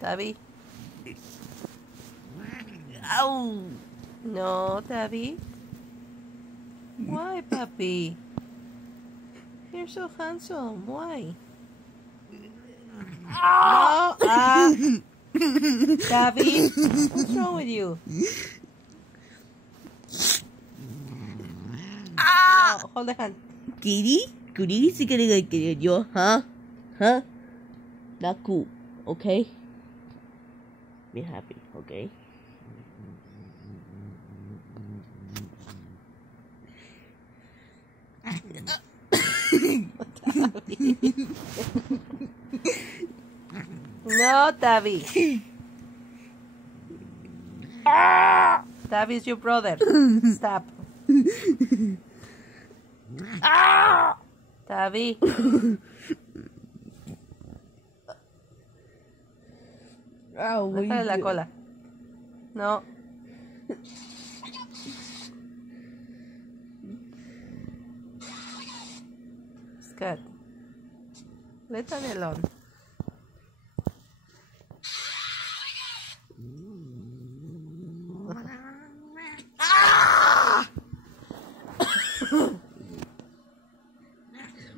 Tubby? Ow! No, Tubby. Why, puppy? You're so handsome. Why? Ah! No, Tubby, what's wrong with you? Ah! No, hold the hand. Kitty? Kitty is gonna get you, huh? Huh? Not cool, okay? Be happy, okay? No, Tubby. Tubby is your brother. Stop. Tubby. Déjale la cola. No. It's good. Let Tubby alone.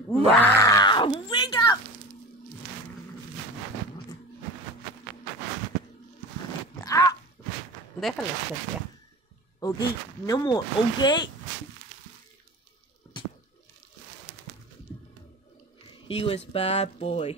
Wow! Wake up! Ah! Déjalo estar ya. Okay, no more, okay? He was bad boy.